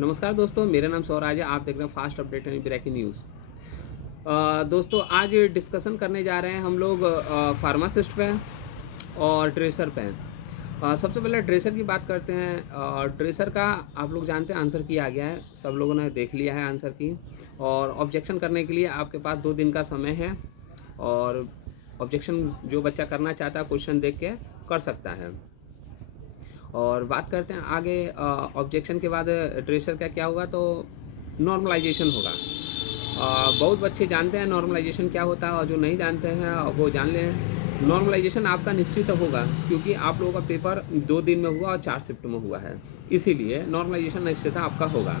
नमस्कार दोस्तों, मेरा नाम सौराज है। आप देख रहे हैं fast update and breaking news. दोस्तों, आज डिस्कशन करने जा रहे हैं हम लोग फार्मासिस्ट पे और ड्रेसर पे। सबसे पहले ड्रेसर की बात करते हैं। ड्रेसर का आप लोग जानते हैं आंसर की आ गया है, सब लोगों ने देख लिया है आंसर की। और ऑब्जेक्शन करने के लिए आपके पास 2 दिन का समय है और ऑब्जेक्शन जो बच्चा करना चाहता है क्वेश्चन देख के कर सकता है। और बात करते हैं आगे। ऑब्जेक्शन के बाद ड्रेसर का क्या होगा, तो नॉर्मलाइजेशन होगा। बहुत बच्चे जानते हैं नॉर्मलाइजेशन क्या होता है और जो नहीं जानते हैं वो जान लें। नॉर्मलाइजेशन आपका निश्चित होगा क्योंकि आप लोगों का पेपर 2 दिन में हुआ और 4 शिफ्ट में हुआ है, इसीलिए नॉर्मलाइजेशन निश्चित आपका होगा।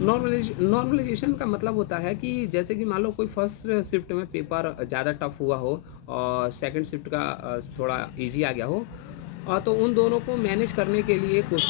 नॉर्मलाइजेशन का मतलब होता है कि जैसे कि मान लो कोई फर्स्ट शिफ्ट में पेपर ज़्यादा टफ हुआ हो और सेकंड शिफ्ट का थोड़ा इजी आ गया हो, तो उन दोनों को मैनेज करने के लिए कुछ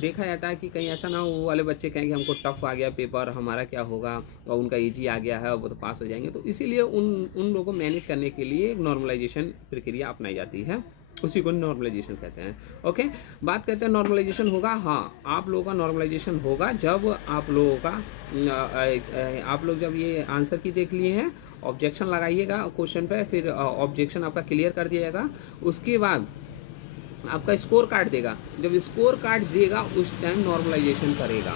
देखा जाता है कि कहीं ऐसा ना हो वो वाले बच्चे कहें कि हमको टफ आ गया पेपर, हमारा क्या होगा, और उनका इजी आ गया है वो तो पास हो जाएंगे। तो इसीलिए उन उन लोगों को मैनेज करने के लिए एक नॉर्मलाइजेशन प्रक्रिया अपनाई जाती है, उसी को नॉर्मलाइजेशन कहते हैं। ओके, बात करते हैं नॉर्मलाइजेशन होगा। हाँ, आप लोगों का नॉर्मलाइजेशन होगा जब आप लोगों का आप लोग जब ये आंसर की देख लिए हैं, ऑब्जेक्शन लगाइएगा क्वेश्चन पे, फिर ऑब्जेक्शन आपका क्लियर कर दिया जाएगा। उसके बाद आपका स्कोर कार्ड देगा। जब स्कोर कार्ड देगा उस टाइम नॉर्मलाइजेशन करेगा।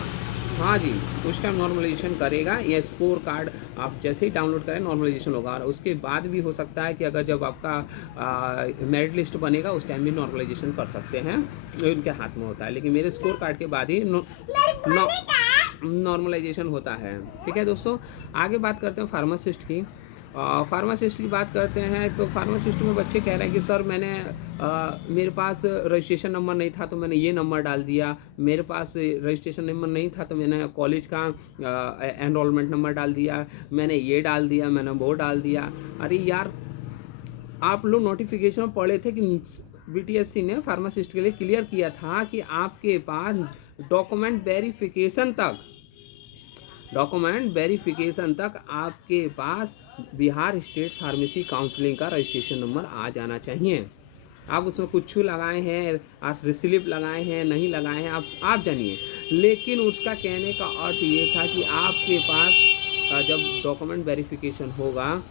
हाँ जी, उस टाइम नॉर्मलाइजेशन करेगा। ये स्कोर कार्ड आप जैसे ही डाउनलोड करें नॉर्मलाइजेशन होगा। और उसके बाद भी हो सकता है कि अगर जब आपका मेरिट लिस्ट बनेगा उस टाइम भी नॉर्मलाइजेशन कर सकते हैं, ये उनके हाथ में होता है। लेकिन मेरे स्कोर कार्ड के बाद ही नॉर्मलाइजेशन होता है। ठीक है दोस्तों, आगे बात करते हैं फार्मासिस्ट की। फार्मासिस्ट की बात करते हैं तो फार्मासिस्ट में बच्चे कह रहे हैं कि सर मेरे पास रजिस्ट्रेशन नंबर नहीं था तो मैंने ये नंबर डाल दिया, मेरे पास रजिस्ट्रेशन नंबर नहीं था तो मैंने कॉलेज का एनरोलमेंट नंबर डाल दिया, मैंने ये डाल दिया, मैंने वो डाल दिया। अरे यार, आप लोग नोटिफिकेशन में पढ़े थे कि बीटीएससी ने फार्मासिस्ट के लिए क्लियर किया था कि आपके पास डॉक्यूमेंट वेरिफिकेशन तक आपके पास बिहार स्टेट फार्मेसी काउंसिलिंग का रजिस्ट्रेशन नंबर आ जाना चाहिए। आप उसमें कुछ लगाए हैं, आप रिसिप्ट लगाए हैं, नहीं लगाए हैं, आप जानिए। लेकिन उसका कहने का अर्थ ये था कि आपके पास जब डॉक्यूमेंट वेरिफिकेशन होगा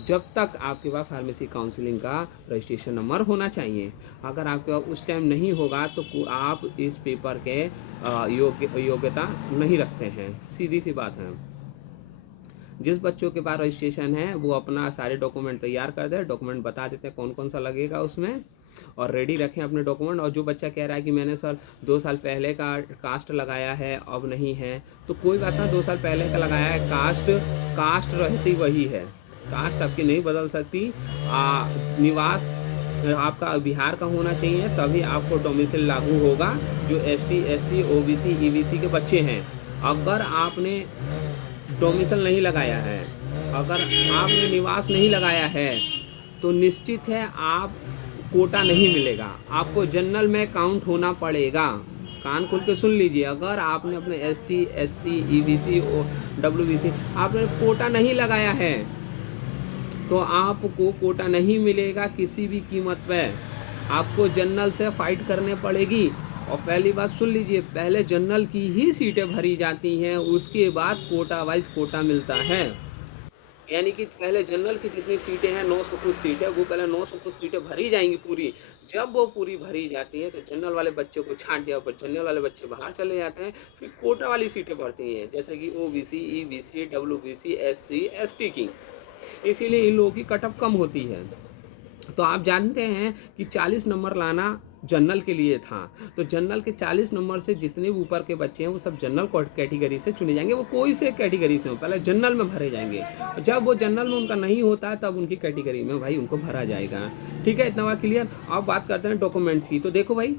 जब तक आपके पास फार्मेसी काउंसलिंग का रजिस्ट्रेशन नंबर होना चाहिए। अगर आपके पास उस टाइम नहीं होगा तो आप इस पेपर के योग्यता नहीं रखते हैं, सीधी सी बात है। जिस बच्चों के पास रजिस्ट्रेशन है वो अपना सारे डॉक्यूमेंट तैयार कर दे, डॉक्यूमेंट बता देते हैं कौन कौन सा लगेगा उसमें, और रेडी रखें अपने डॉक्यूमेंट। और जो बच्चा कह रहा है कि मैंने सर 2 साल पहले का कास्ट लगाया है अब नहीं है, तो कोई बात ना, 2 साल पहले का लगाया है, कास्ट रहती वही है, कास्ट आपकी नहीं बदल सकती। निवास आपका बिहार का होना चाहिए तभी आपको डोमिसाइल लागू होगा। जो एसटी, एससी, ओबीसी, ईबीसी के बच्चे हैं, अगर आपने डोमिसाइल नहीं लगाया है, अगर आपने निवास नहीं लगाया है, तो निश्चित है आप कोटा नहीं मिलेगा, आपको जनरल में काउंट होना पड़ेगा। कान खोल के सुन लीजिए, अगर आपने अपने एसटी, एससी, ईबीसी और डब्ल्यूबीसी आपने कोटा नहीं लगाया है तो आपको कोटा नहीं मिलेगा किसी भी कीमत पे। आपको जनरल से फाइट करने पड़ेगी। और पहली बात सुन लीजिए, पहले जनरल की ही सीटें भरी जाती हैं, उसके बाद कोटा वाइज कोटा मिलता है। यानी कि पहले जनरल की जितनी सीटें हैं, 900 कुछ सीटें, वो पहले 900 कुछ सीटें भरी जाएंगी पूरी। जब वो पूरी भरी जाती हैं तो जनरल वाले बच्चे को छांट दिया, पर जनरल वाले बच्चे बाहर चले जाते हैं, फिर कोटा वाली सीटें भरती हैं, जैसे कि OBC, EBC, WBC, SC, ST की। इसीलिए इन लोगों की कटअप कम होती है। तो आप जानते हैं कि 40 नंबर लाना जनरल के लिए था, तो जनरल के 40 नंबर से जितने भी ऊपर के बच्चे हैं वो सब जनरल कैटेगरी से चुने जाएंगे। वो कोई से कैटेगरी से हो, पहले जनरल में भरे जाएंगे। जब वो जनरल में उनका नहीं होता है तब उनकी कैटेगरी में भाई उनको भरा जाएगा। ठीक है, इतना बात क्लियर। अब बात करते हैं डॉक्यूमेंट्स की। तो देखो भाई,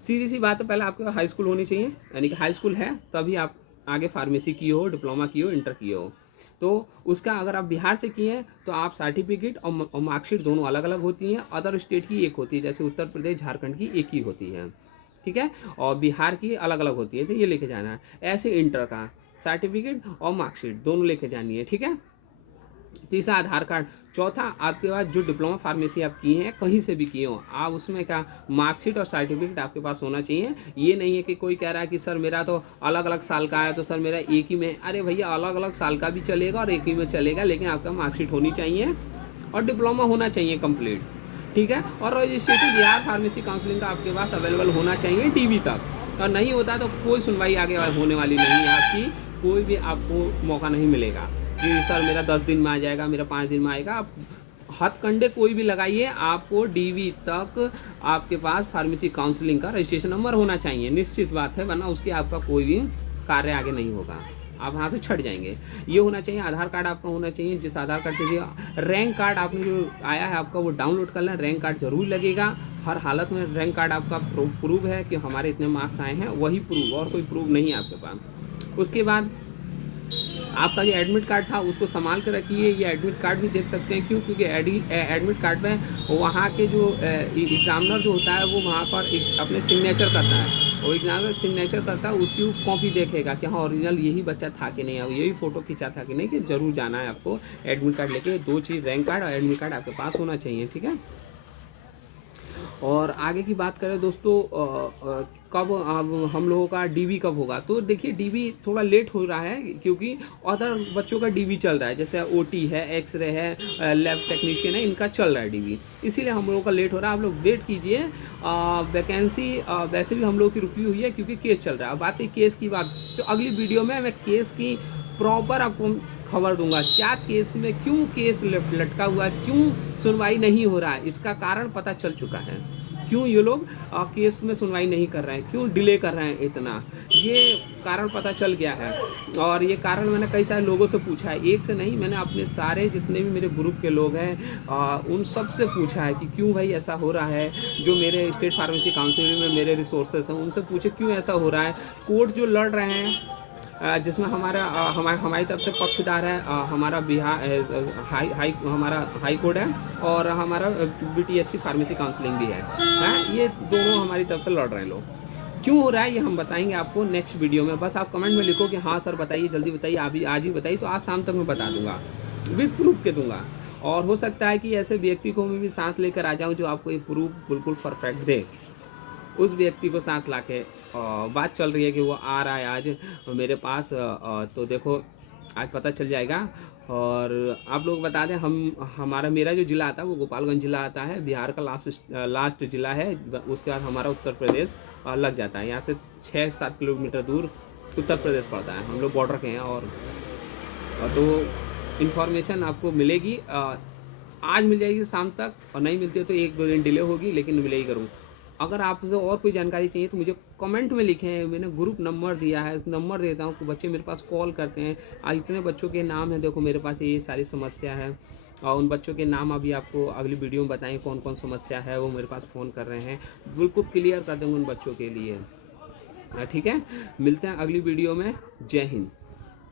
सीधी सी बात है, पहले आपके पास हाई स्कूल होनी चाहिए, यानी कि हाई स्कूल है तभी आप आगे फार्मेसी की हो, डिप्लोमा की हो, इंटर की हो। तो उसका अगर आप बिहार से किए हैं तो आप सर्टिफिकेट और मार्कशीट दोनों अलग अलग होती हैं। अदर स्टेट की एक होती है, जैसे उत्तर प्रदेश, झारखंड की एक ही होती है, ठीक है, और बिहार की अलग अलग होती है, तो ये लेके जाना है। ऐसे इंटर का सर्टिफिकेट और मार्कशीट दोनों लेके जानी है, ठीक है। तीसरा आधार कार्ड। चौथा आपके पास जो डिप्लोमा फार्मेसी आप किए हैं कहीं से भी किए हो आप उसमें क्या मार्कशीट और सर्टिफिकेट आपके पास होना चाहिए। ये नहीं है कि कोई कह रहा है कि सर मेरा तो अलग अलग साल का है तो सर मेरा एक ही में, अरे भैया अलग अलग साल का भी चलेगा और एक ही में चलेगा, लेकिन आपका मार्कशीट होनी चाहिए और डिप्लोमा होना चाहिए कंप्लीट, ठीक है। और रजिस्ट्रेशन बिहार फार्मेसी काउंसलिंग का आपके पास अवेलेबल होना चाहिए टीवी तक, और नहीं होता तो कोई सुनवाई आगे होने वाली नहीं है आपकी, कोई भी आपको मौका नहीं मिलेगा कि सर मेरा 10 दिन में आ जाएगा, मेरा 5 दिन में आएगा। आप हथकंडे कोई भी लगाइए, आपको डीवी तक आपके पास फार्मेसी काउंसलिंग का रजिस्ट्रेशन नंबर होना चाहिए, निश्चित बात है, वरना उसके आपका कोई भी कार्य आगे नहीं होगा, आप वहाँ से छट जाएंगे। ये होना चाहिए। आधार कार्ड आपका होना चाहिए, जिस आधार कार्ड से रैंक कार्ड आपने जो आया है आपका वो डाउनलोड कर लें, रैंक कार्ड जरूर लगेगा हर हालत में। रैंक कार्ड आपका प्रूव है कि हमारे इतने मार्क्स आए हैं, वही प्रूव, और कोई प्रूव नहीं है आपके पास। उसके बाद आपका जो एडमिट कार्ड था उसको संभाल कर रखिए। ये एडमिट कार्ड भी देख सकते हैं, क्यों, क्योंकि एडमिट कार्ड में वहाँ के जो एग्जामिनर जो होता है वो वहाँ पर अपने सिग्नेचर करता है, और एग्जामिनर सिग्नेचर करता है, उसकी वो कॉपी देखेगा कि हाँ ओरिजिनल यही बच्चा था कि नहीं, यही फ़ोटो खींचा था कि नहीं, कि जरूर जाना है आपको एडमिट कार्ड लेके। 2 चीज़, रैंक कार्ड और एडमिट कार्ड आपके पास होना चाहिए, ठीक है। और आगे की बात करें दोस्तों, कब हम लोगों का डीवी कब होगा, तो देखिए डीवी थोड़ा लेट हो रहा है क्योंकि अदर बच्चों का डीवी चल रहा है, जैसे ओटी है, एक्सरे है, लैब टेक्नीशियन है, इनका चल रहा है डीवी, इसीलिए हम लोगों का लेट हो रहा है। आप लोग वेट कीजिए। वैकेंसी वैसे भी हम लोग की रुकी हुई है क्योंकि केस चल रहा है। अब बात है केस की बात, तो अगली वीडियो में मैं केस की प्रॉपर आपको खबर दूंगा, क्या केस में क्यों केस लटका हुआ है, क्यों सुनवाई नहीं हो रहा है, इसका कारण पता चल चुका है, क्यों ये लोग केस में सुनवाई नहीं कर रहे हैं, क्यों डिले कर रहे हैं इतना, ये कारण पता चल गया है। और ये कारण मैंने कई सारे लोगों से पूछा है, एक से नहीं, मैंने अपने सारे जितने भी मेरे ग्रुप के लोग हैं उन सब से पूछा है कि क्यों भाई ऐसा हो रहा है। जो मेरे स्टेट फार्मेसी काउंसिल में मेरे रिसोर्सेस हैं उनसे पूछे क्यों ऐसा हो रहा है। कोर्ट जो लड़ रहे हैं जिसमें हमारी तरफ से पक्षधार है हमारा बिहार हमारा हाई कोर्ट है, और हमारा बीटीएससी फार्मेसी काउंसलिंग भी है, ये दोनों हमारी तरफ से लड़ रहे हैं लोग। क्यों हो रहा है ये हम बताएंगे आपको नेक्स्ट वीडियो में। बस आप कमेंट में लिखो कि हाँ सर बताइए, जल्दी बताइए, अभी आज ही बताइए, तो आज शाम तक मैं बता दूंगा, विद प्रूफ के दूंगा। और हो सकता है कि ऐसे व्यक्ति को मैं भी साथ लेकर आ जाऊँ जो आपको ये प्रूफ बिल्कुल परफेक्ट दे, उस व्यक्ति को साथ लाके बात चल रही है कि वो आ रहा है आज मेरे पास, तो देखो आज पता चल जाएगा। और आप लोग बता दें, मेरा जो ज़िला आता है वो गोपालगंज ज़िला आता है, बिहार का लास्ट ज़िला है, उसके बाद हमारा उत्तर प्रदेश लग जाता है। यहाँ से 6-7 किलोमीटर दूर उत्तर प्रदेश पड़ता है, हम लोग बॉर्डर के हैं। और तो इन्फॉर्मेशन आपको मिलेगी, आज मिल जाएगी शाम तक, और नहीं मिलती है तो 1-2 दिन डिले होगी, लेकिन मिलेगी करूँ। अगर आपसे और कोई जानकारी चाहिए तो मुझे कमेंट में लिखें, मैंने ग्रुप नंबर दिया है, नंबर देता हूँ, बच्चे मेरे पास कॉल करते हैं। आज इतने बच्चों के नाम हैं, देखो मेरे पास ये सारी समस्या है, और उन बच्चों के नाम अभी आपको अगली वीडियो में बताएं कौन कौन समस्या है, वो मेरे पास फ़ोन कर रहे हैं, बिल्कुल क्लियर कर देंगे उन बच्चों के लिए, ठीक है। मिलते हैं अगली वीडियो में। जय हिंद।